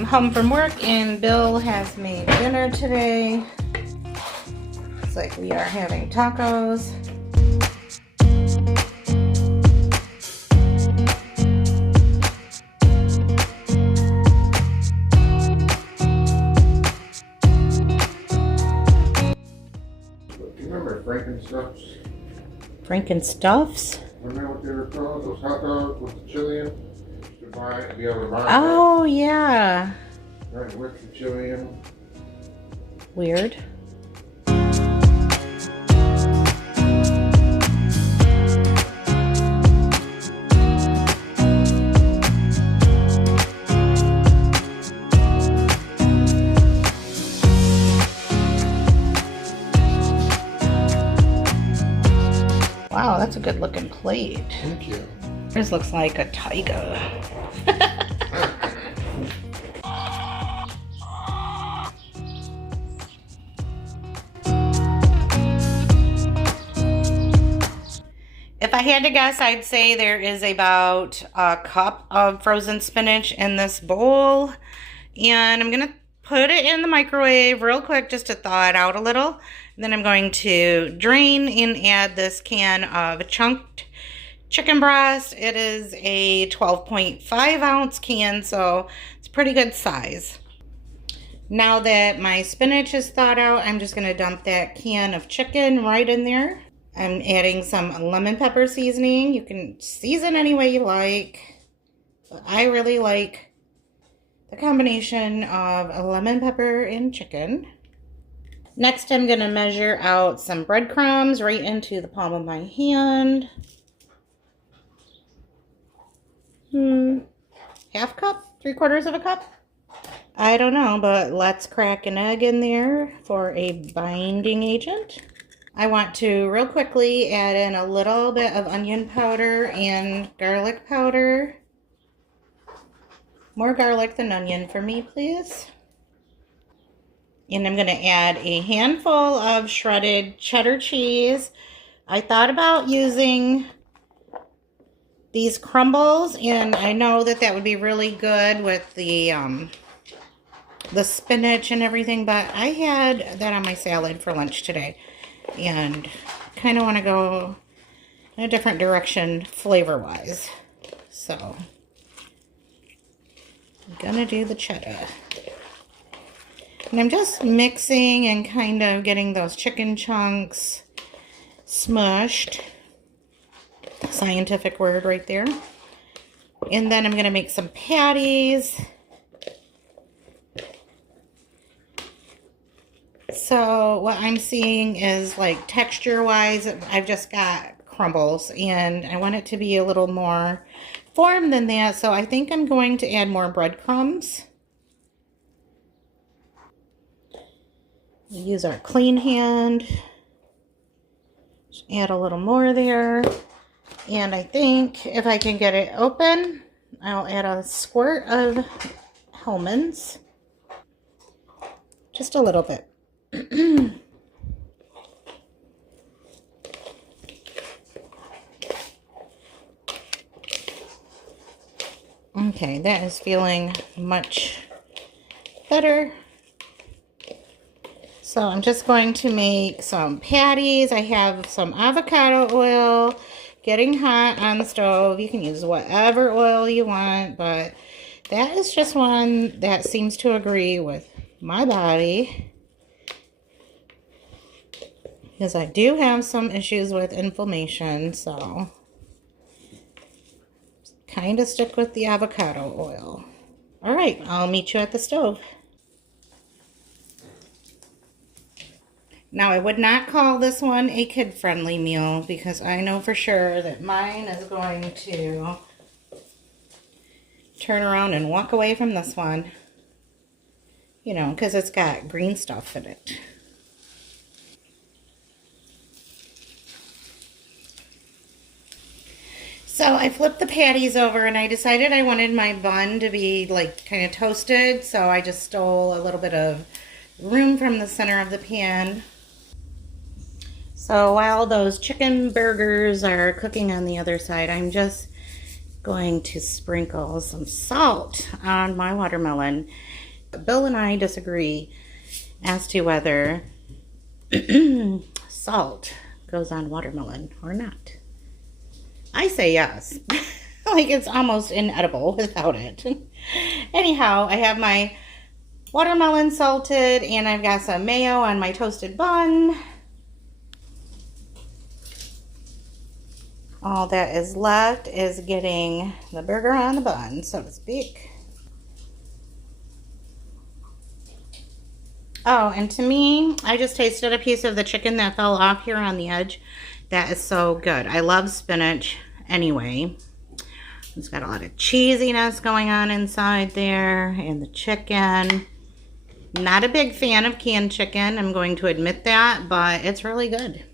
I'm home from work and Bill has made dinner today. Looks like we are having tacos. Remember Frankenstuffs? Frankenstuffs? Remember what they were called? Those hot dogs with the chili in them? You could buy it, be able to buy it. Oh, yeah. Right, with the chili in them. Weird. Wow, that's a good looking plate. Thank you. This looks like a tiger. If I had to guess, I'd say there is about a cup of frozen spinach in this bowl. And I'm going to put it in the microwave real quick just to thaw it out a little. And then I'm going to drain and add this can of chunked chicken breast. It is a 12.5 ounce can, so it's a pretty good size. Now that my spinach is thawed out, I'm just going to dump that can of chicken right in there. I'm adding some lemon pepper seasoning. You can season any way you like, but I really like the combination of a lemon pepper and chicken. Next, I'm going to measure out some breadcrumbs right into the palm of my hand. Half cup? 3/4 of a cup? I don't know, but let's crack an egg in there for a binding agent. I want to real quickly add in a little bit of onion powder and garlic powder. More garlic than onion for me, please. And I'm going to add a handful of shredded cheddar cheese. I thought about using these crumbles, and I know that that would be really good with the spinach and everything, but I had that on my salad for lunch today. And kind of want to go in a different direction flavor-wise. So, I'm going to do the cheddar. And I'm just mixing and kind of getting those chicken chunks smushed. Scientific word right there. And then I'm going to make some patties. So what I'm seeing is, like, texture-wise, I've just got crumbles, and I want it to be a little more form than that, so I think I'm going to add more breadcrumbs. Use our clean hand. Just add a little more there. And I think if I can get it open, I'll add a squirt of Hellmann's. Just a little bit. Okay, that is feeling much better. So I'm just going to make some patties. I have some avocado oil getting hot on the stove. You can use whatever oil you want, but that is just one that seems to agree with my body. Because I do have some issues with inflammation, so kind of stick with the avocado oil. All right, I'll meet you at the stove. Now, I would not call this one a kid-friendly meal because I know for sure that mine is going to turn around and walk away from this one. You know, because it's got green stuff in it. So I flipped the patties over and I decided I wanted my bun to be like kind of toasted. So I just stole a little bit of room from the center of the pan. So while those chicken burgers are cooking on the other side, I'm just Going to sprinkle some salt on my watermelon. Bill and I disagree as to whether salt goes on watermelon or not. I say yes. Like it's almost inedible without it. Anyhow, I have my watermelon salted and I've got some mayo on my toasted bun. All that is left is getting the burger on the bun, so to speak. Oh, and to me, I just tasted a piece of the chicken that fell off here on the edge. That is so good. I love spinach anyway. It's got a lot of cheesiness going on inside there, and the chicken. Not a big fan of canned chicken, I'm going to admit that, but it's really good.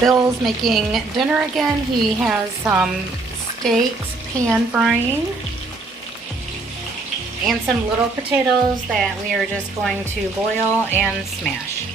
Bill's making dinner again. He has some steaks pan frying and some little potatoes that we are just going to boil and smash.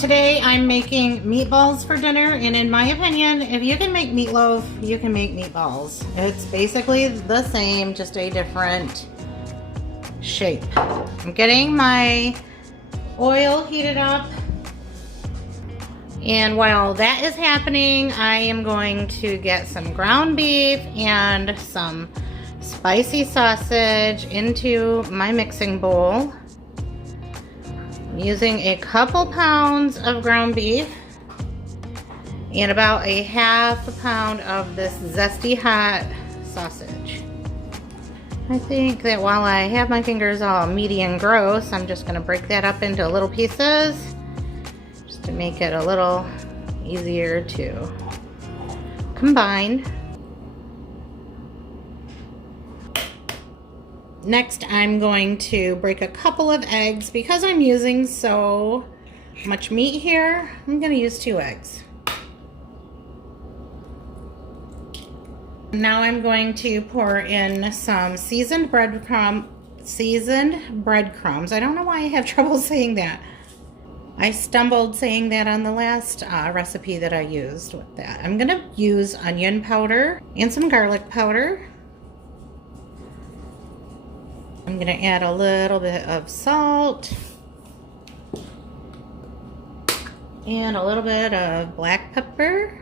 Today I'm making meatballs for dinner, and in my opinion, if you can make meatloaf, you can make meatballs. It's basically the same, just a different shape. I'm getting my oil heated up, and while that is happening, I am going to get some ground beef and some spicy sausage into my mixing bowl. Using a couple pounds of ground beef and about a half a pound of this zesty hot sausage. I think that while I have my fingers all meaty and gross, I'm just going to break that up into little pieces just to make it a little easier to combine. Next, I'm going to break a couple of eggs. Because I'm using so much meat here, I'm going to use 2 eggs. Now I'm going to pour in some seasoned breadcrumbs. I don't know why I have trouble saying that. I stumbled saying that on the last recipe that I used with that. I'm going to use onion powder and some garlic powder. I'm going to add a little bit of salt and a little bit of black pepper.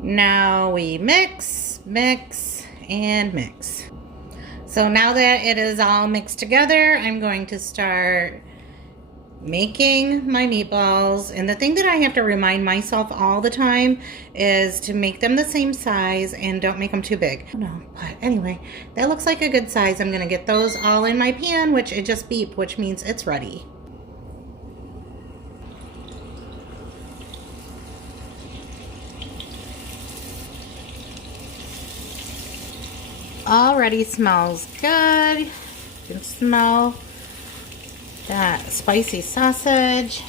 Now we mix, mix, and mix. So now that it is all mixed together, I'm going to start making my meatballs. And the thing that I have to remind myself all the time is to make them the same size and don't make them too big. No, but anyway, that looks like a good size. I'm gonna get those all in my pan, which it just beeped, which means it's ready. Already smells good. You can smell that spicy sausage.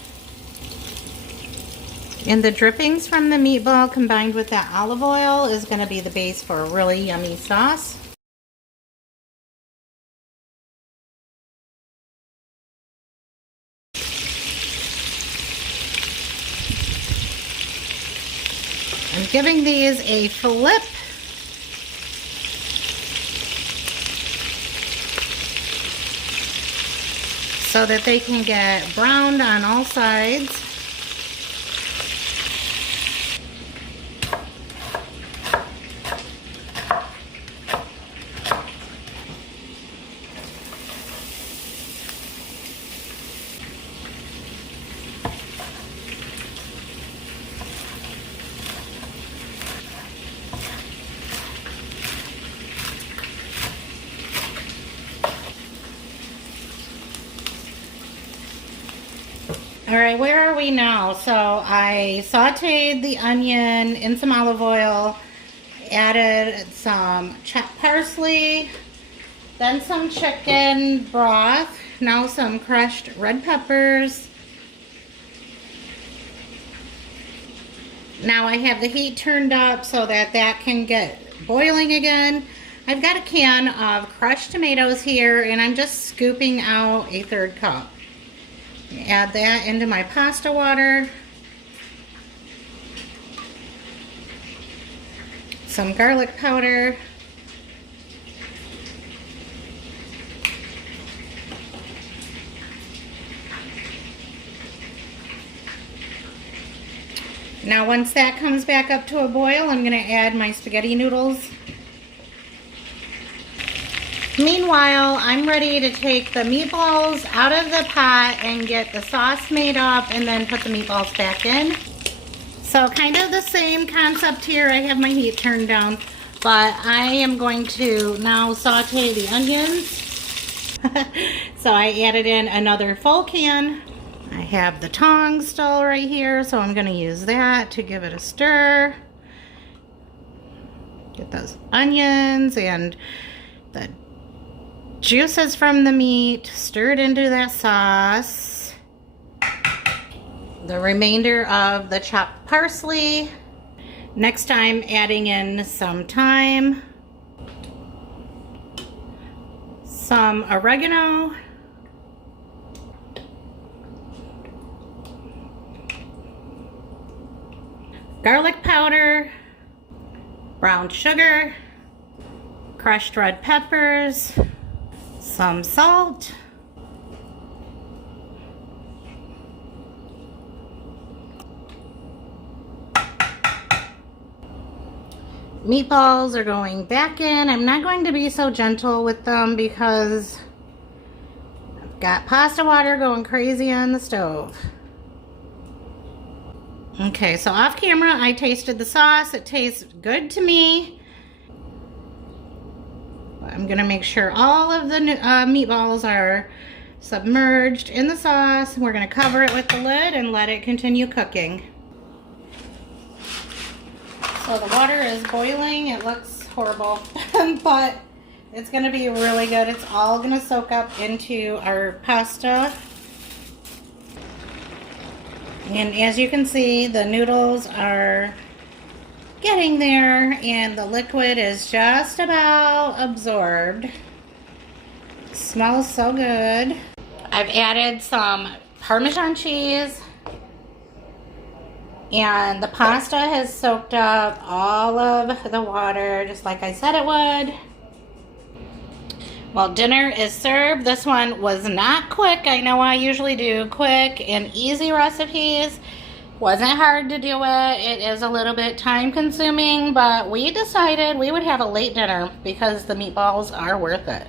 And the drippings from the meatball combined with that olive oil is going to be the base for a really yummy sauce. I'm giving these a flip. So that they can get browned on all sides. All right, where are we now? So I sauteed the onion in some olive oil, added some chopped parsley, then some chicken broth, now some crushed red peppers. Now I have the heat turned up so that that can get boiling again. I've got a can of crushed tomatoes here, and I'm just scooping out a 1/3 cup. Add that into my pasta water. Some garlic powder. Now once that comes back up to a boil, I'm going to add my spaghetti noodles. Meanwhile, I'm ready to take the meatballs out of the pot and get the sauce made up and then put the meatballs back in. So kind of the same concept here. I have my heat turned down, but I am going to now saute the onions. So I added in another full can. I have the tongs still right here, so I'm going to use that to give it a stir. Get those onions and the juices from the meat stirred into that sauce. The remainder of the chopped parsley. Next I'm adding in some thyme, some oregano, garlic powder, brown sugar, crushed red peppers, some salt, meatballs are going back in. I'm not going to be so gentle with them because I've got pasta water going crazy on the stove. Okay, so off camera I tasted the sauce. It tastes good to me. I'm gonna make sure all of the meatballs are submerged in the sauce. We're gonna cover it with the lid and let it continue cooking. So the water is boiling. It looks horrible, but it's gonna be really good. It's all gonna soak up into our pasta. And as you can see, the noodles are getting there and the liquid is just about absorbed. It smells so good. I've added some Parmesan cheese and the pasta has soaked up all of the water just like I said it would. Well, dinner is served. This one was not quick. I know I usually do quick and easy recipes. Wasn't hard to do it. It is a little bit time consuming, but we decided we would have a late dinner because the meatballs are worth it.